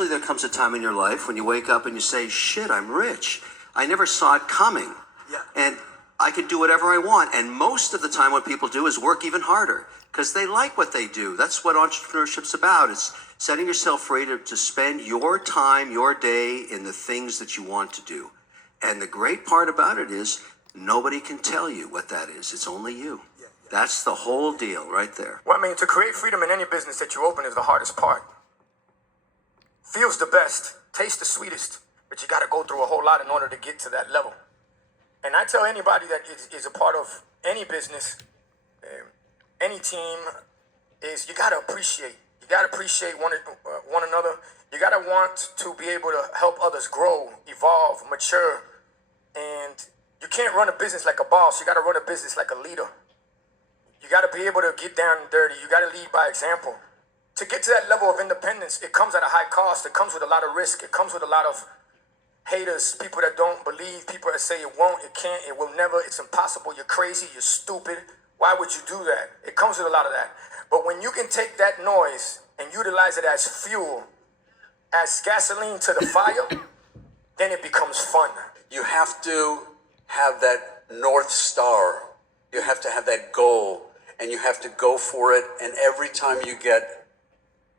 eventually there comes a time in your life when you wake up and you say, shit, I'm rich. I never saw it coming. Yeah. And I could do whatever I want. And most of the time what people do is work even harder because they like what they do. That's what entrepreneurship's about. It's setting yourself free to spend your time, your day in the things that you want to do. And the great part about it is nobody can tell you what that is. It's only you. That's the whole deal right there. Well, I mean, to create freedom in any business that you open is the hardest part. Feels the best, tastes the sweetest, but you got to go through a whole lot in order to get to that level. And I tell anybody that is a part of any business, any team, is you got to appreciate. You got to appreciate one another. You got to want to be able to help others grow, evolve, mature. And you can't run a business like a boss. You got to run a business like a leader. You got to be able to get down and dirty. You got to lead by example. To get to that level of independence, it comes at a high cost. It comes with a lot of risk. It comes with a lot of haters, people that don't believe, people that say it won't, it can't, it will never, it's impossible, you're crazy, you're stupid. Why would you do that? It comes with a lot of that. But when you can take that noise and utilize it as fuel, as gasoline to the fire, then it becomes fun. You have to have that North Star. You have to have that goal, and you have to go for it. And every time you get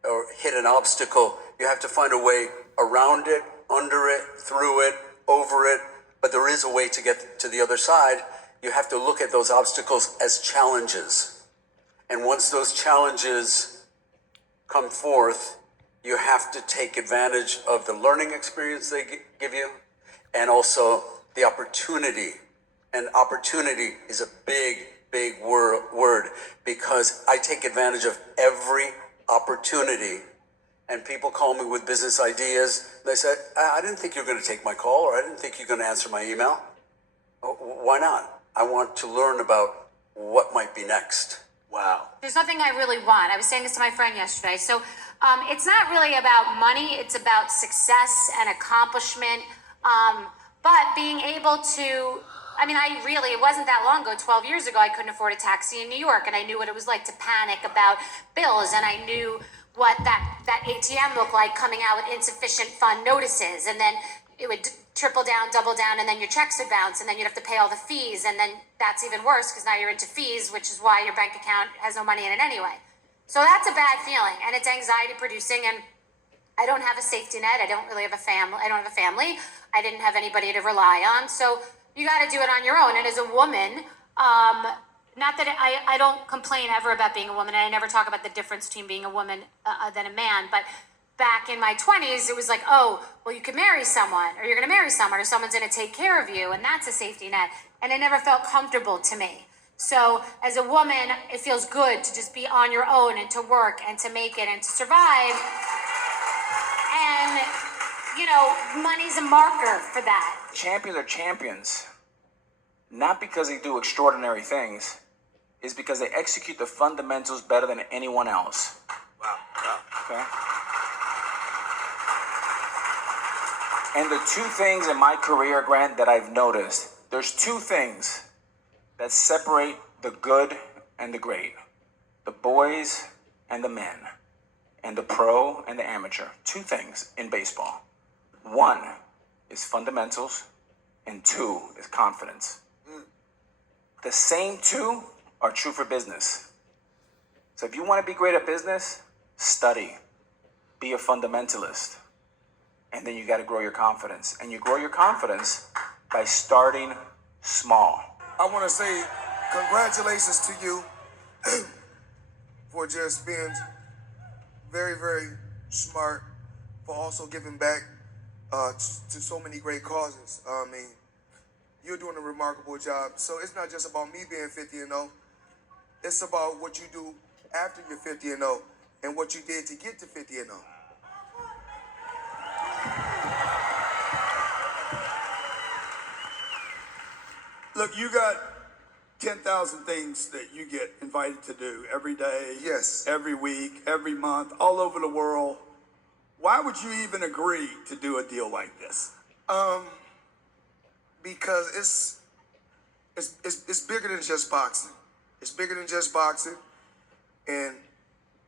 or hit an obstacle, you have to find a way around it, under it, through it, over it. But there is a way to get to the other side. You have to look at those obstacles as challenges. And once those challenges come forth, you have to take advantage of the learning experience they give you and also the opportunity. And opportunity is a big, big word because I take advantage of every opportunity. And people call me with business ideas. They said, I didn't think you were going to take my call, or I didn't think you were going to answer my email. Why not? I want to learn about what might be next. Wow. There's nothing I really want. I was saying this to my friend yesterday. So it's not really about money. It's about success and accomplishment. But being able to, I mean, it wasn't that long ago, 12 years ago, I couldn't afford a taxi in New York. And I knew what it was like to panic about bills. And I knew what that ATM looked like coming out with insufficient fund notices. And then it would triple down, double down, and then your checks would bounce, and then you'd have to pay all the fees. And then that's even worse because now you're into fees, which is why your bank account has no money in it anyway. So that's a bad feeling, and it's anxiety producing. And I don't have a safety net. I don't really have a family. I don't have a family. I didn't have anybody to rely on. So you got to do it on your own. And as a woman, not that I don't complain ever about being a woman, and I never talk about the difference between being a woman than a man, but back in my 20s, it was like, oh, well, you could marry someone, or you're going to marry someone, or someone's going to take care of you, and that's a safety net. And it never felt comfortable to me. So as a woman, it feels good to just be on your own and to work and to make it and to survive. And, money's a marker for that. Champions are champions, not because they do extraordinary things, it's because they execute the fundamentals better than anyone else. Wow. Okay? And the two things in my career, Grant, that I've noticed, there's two things that separate the good and the great. The boys and the men. And the pro and the amateur. Two things in baseball. One is fundamentals, and two is confidence. The same two are true for business. So if you want to be great at business, study. Be a fundamentalist. And then you got to grow your confidence. And you grow your confidence by starting small. I want to say congratulations to you for just being very, very smart, for also giving back to so many great causes. I mean, you're doing a remarkable job. So it's not just about me being 50-0. It's about what you do after you're 50-0 and what you did to get to 50-0. Look, you got 10,000 things that you get invited to do every day, Yes. every week, every month, all over the world. Why would you even agree to do a deal like this? Because it's bigger than just boxing. It's bigger than just boxing, and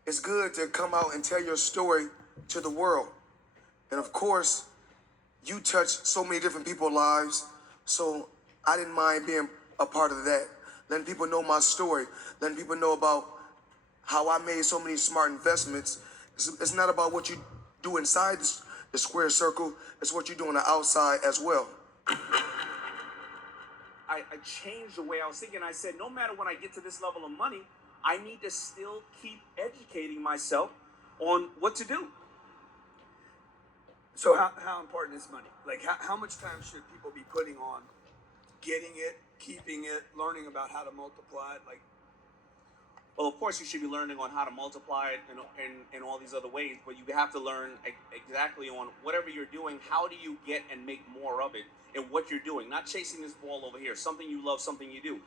it's good to come out and tell your story to the world. And of course, you touch so many different people's lives. So I didn't mind being a part of that. Letting people know my story, letting people know about how I made so many smart investments. It's not about what you do inside the square circle, it's what you do on the outside as well. I changed the way I was thinking. I said, no matter when I get to this level of money, I need to still keep educating myself on what to do. So how important is money? Like how much time should people be putting on getting it, keeping it, learning about how to multiply it? Like, Well, of course, you should be learning on how to multiply it and all these other ways, but you have to learn exactly on whatever you're doing, how do you get and make more of it in what you're doing, not chasing this ball over here, something you love, something you do.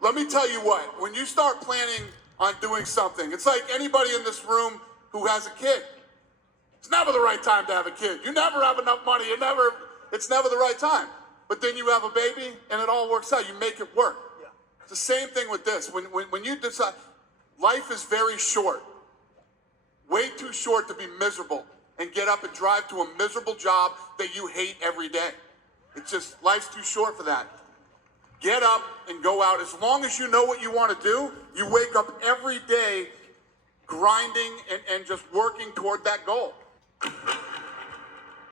Let me tell you what, when you start planning on doing something, it's like anybody in this room who has a kid. It's never the right time to have a kid. You never have enough money. It's never the right time. But then you have a baby and it all works out. You make it work. yeah. It's the same thing with this. When you decide, life is very short. Way too short to be miserable and get up and drive to a miserable job that you hate every day. It's just, life's too short for that. Get up and go out. As long as you know what you want to do, you wake up every day grinding and just working toward that goal.